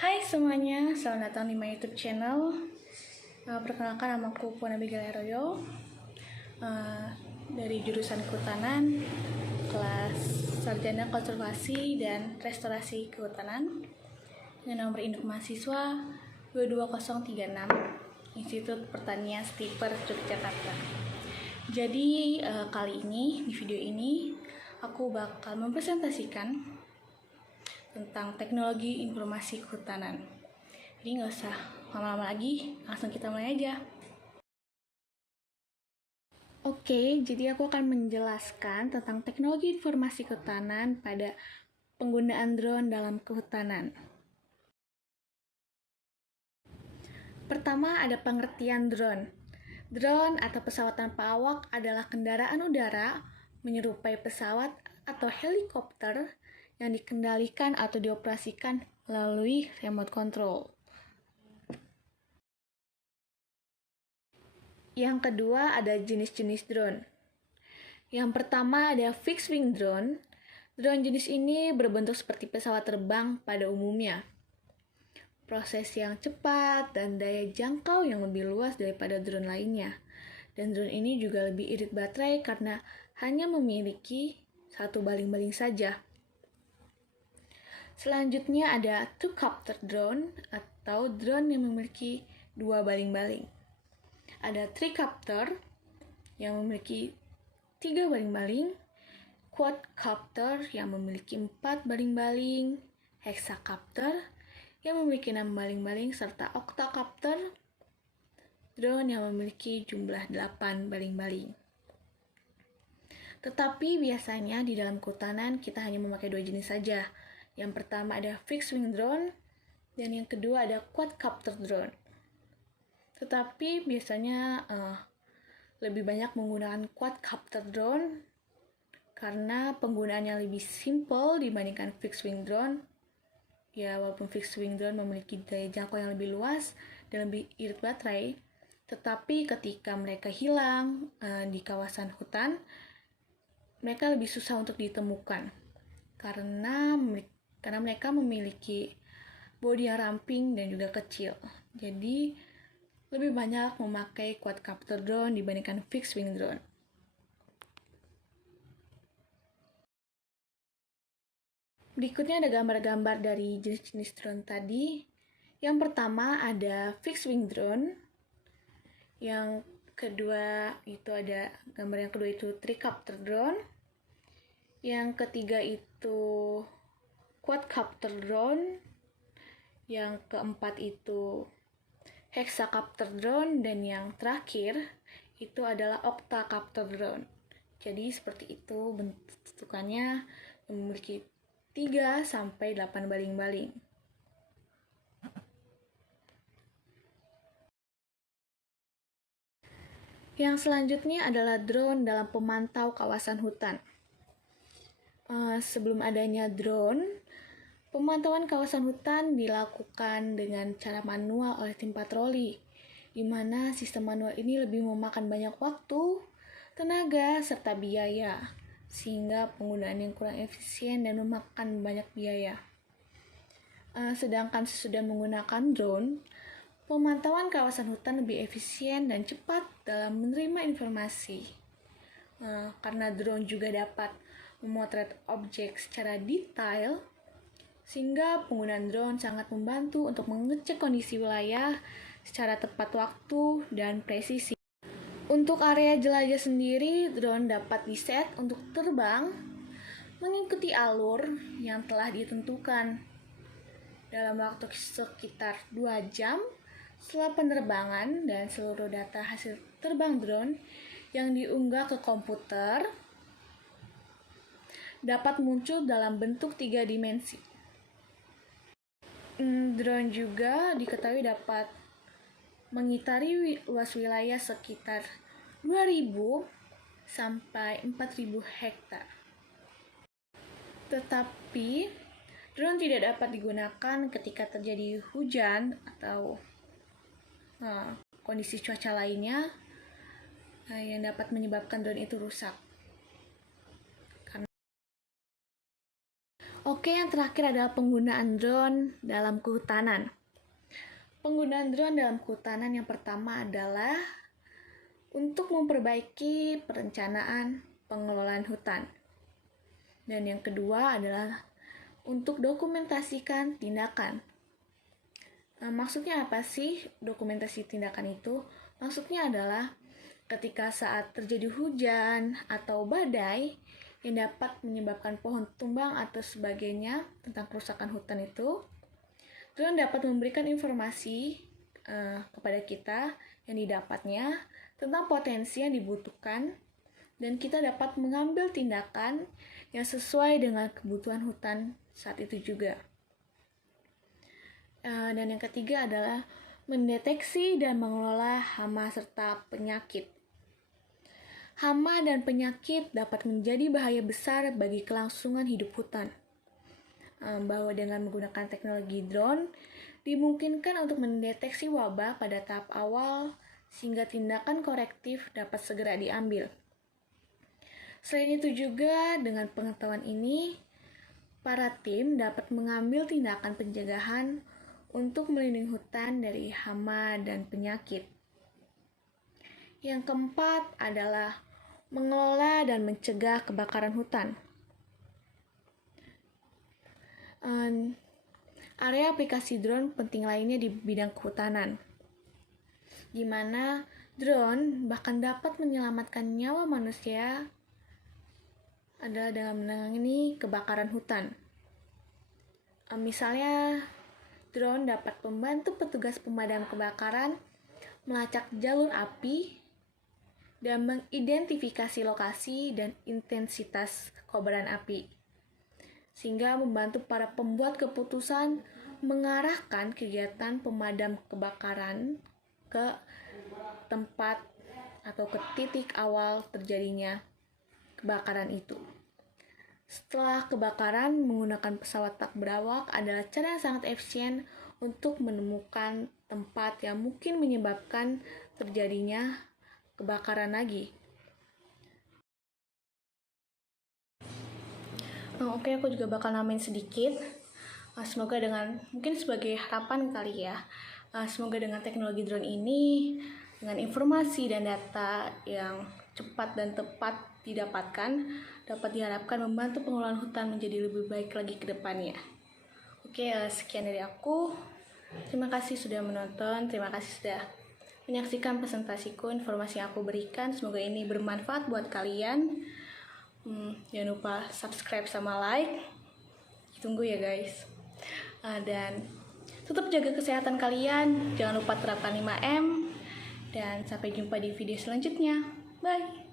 Hai semuanya, selamat datang di my YouTube channel. Perkenalkan, namaku Puan Abigail Heroyo, dari jurusan Kehutanan, kelas Sarjana Konservasi dan Restorasi Kehutanan, dengan nomor induk mahasiswa 22036, Institut Pertanian Stiper, Yogyakarta. Jadi kali ini, di video ini, aku bakal mempresentasikan tentang teknologi informasi kehutanan. Jadi nggak usah lama-lama lagi, langsung kita mulai aja. Oke, jadi aku akan menjelaskan tentang teknologi informasi kehutanan pada penggunaan drone dalam kehutanan. Pertama, ada pengertian drone. Drone atau pesawat tanpa awak adalah kendaraan udara menyerupai pesawat atau helikopter yang dikendalikan atau dioperasikan melalui remote control. Yang kedua, ada jenis-jenis drone. Yang pertama ada fixed wing drone. Drone jenis ini berbentuk seperti pesawat terbang pada umumnya. Proses yang cepat dan daya jangkau yang lebih luas daripada drone lainnya. Dan drone ini juga lebih irit baterai karena hanya memiliki satu baling-baling saja. Selanjutnya ada two-copter drone atau drone yang memiliki dua baling-baling. Ada tricopter yang memiliki 3 baling-baling, quadcopter yang memiliki 4 baling-baling, hexacopter yang memiliki 6 baling-baling, serta octocopter, drone yang memiliki jumlah 8 baling-baling. Tetapi biasanya di dalam kehutanan kita hanya memakai 2 jenis saja. Yang pertama ada fixed wing drone, dan yang kedua ada quadcopter drone. Tetapi biasanya lebih banyak menggunakan quadcopter drone karena penggunaannya lebih simple dibandingkan fixed wing drone. Ya, walaupun fixed wing drone memiliki daya jangkau yang lebih luas dan lebih irit baterai, tetapi ketika mereka hilang di kawasan hutan, mereka lebih susah untuk ditemukan karena mereka memiliki bodi yang ramping dan juga kecil. Jadi lebih banyak memakai quadcopter drone dibandingkan fixed wing drone. Berikutnya ada gambar-gambar dari jenis-jenis drone tadi. Yang pertama ada fixed wing drone. Yang kedua itu ada gambar yang kedua itu tricopter drone. Yang ketiga itu quadcopter drone. Yang keempat itu hexacopter drone, dan yang terakhir itu adalah octocopter drone. Jadi seperti itu bentukannya, memiliki 3-8 baling-baling. Yang selanjutnya adalah drone dalam pemantau kawasan hutan. Sebelum adanya drone, pemantauan kawasan hutan dilakukan dengan cara manual oleh tim patroli, di mana sistem manual ini lebih memakan banyak waktu, tenaga, serta biaya, sehingga penggunaan yang kurang efisien dan memakan banyak biaya. Sedangkan sesudah menggunakan drone, pemantauan kawasan hutan lebih efisien dan cepat dalam menerima informasi. Karena drone juga dapat memotret objek secara detail, sehingga penggunaan drone sangat membantu untuk mengecek kondisi wilayah secara tepat waktu dan presisi. Untuk area jelajah sendiri, drone dapat diset untuk terbang mengikuti alur yang telah ditentukan dalam waktu sekitar 2 jam setelah penerbangan, dan seluruh data hasil terbang drone yang diunggah ke komputer dapat muncul dalam bentuk 3 dimensi. Drone juga diketahui dapat mengitari luas wilayah sekitar 2.000 sampai 4.000 hektar. Tetapi drone tidak dapat digunakan ketika terjadi hujan atau kondisi cuaca lainnya yang dapat menyebabkan drone itu rusak. Oke, yang terakhir adalah penggunaan drone dalam kehutanan. Penggunaan drone dalam kehutanan yang pertama adalah untuk memperbaiki perencanaan pengelolaan hutan. Dan yang kedua adalah untuk dokumentasikan tindakan. Maksudnya apa sih dokumentasi tindakan itu? Maksudnya adalah ketika saat terjadi hujan atau badai yang dapat menyebabkan pohon tumbang atau sebagainya tentang kerusakan hutan itu dapat memberikan informasi kepada kita yang didapatnya tentang potensi yang dibutuhkan, dan kita dapat mengambil tindakan yang sesuai dengan kebutuhan hutan saat itu juga. Dan yang ketiga adalah mendeteksi dan mengelola hama serta penyakit. Hama dan penyakit dapat menjadi bahaya besar bagi kelangsungan hidup hutan. Bahwa dengan menggunakan teknologi drone, dimungkinkan untuk mendeteksi wabah pada tahap awal sehingga tindakan korektif dapat segera diambil. Selain itu juga, dengan pengetahuan ini, para tim dapat mengambil tindakan pencegahan untuk melindungi hutan dari hama dan penyakit. Yang keempat adalah mengelola dan mencegah kebakaran hutan. Area aplikasi drone penting lainnya di bidang kehutanan, di mana drone bahkan dapat menyelamatkan nyawa manusia adalah dalam menangani kebakaran hutan. Misalnya, drone dapat membantu petugas pemadam kebakaran melacak jalur api dan mengidentifikasi lokasi dan intensitas kobaran api, sehingga membantu para pembuat keputusan mengarahkan kegiatan pemadam kebakaran ke tempat atau ke titik awal terjadinya kebakaran itu. Setelah kebakaran, menggunakan pesawat tak berawak adalah cara yang sangat efisien untuk menemukan tempat yang mungkin menyebabkan terjadinya kebakaran lagi. Oke, aku juga bakal namain sedikit. Semoga dengan, mungkin sebagai harapan kali ya, semoga dengan teknologi drone ini, dengan informasi dan data yang cepat dan tepat didapatkan, dapat diharapkan membantu pengelolaan hutan menjadi lebih baik lagi ke depannya. Oke, sekian dari aku. Terima kasih sudah menonton, terima kasih sudah menyaksikan presentasiku, informasi yang aku berikan. Semoga ini bermanfaat buat kalian. Jangan lupa subscribe sama like. Tunggu ya guys. Dan tetap jaga kesehatan kalian. Jangan lupa terapkan 5M. Dan sampai jumpa di video selanjutnya. Bye.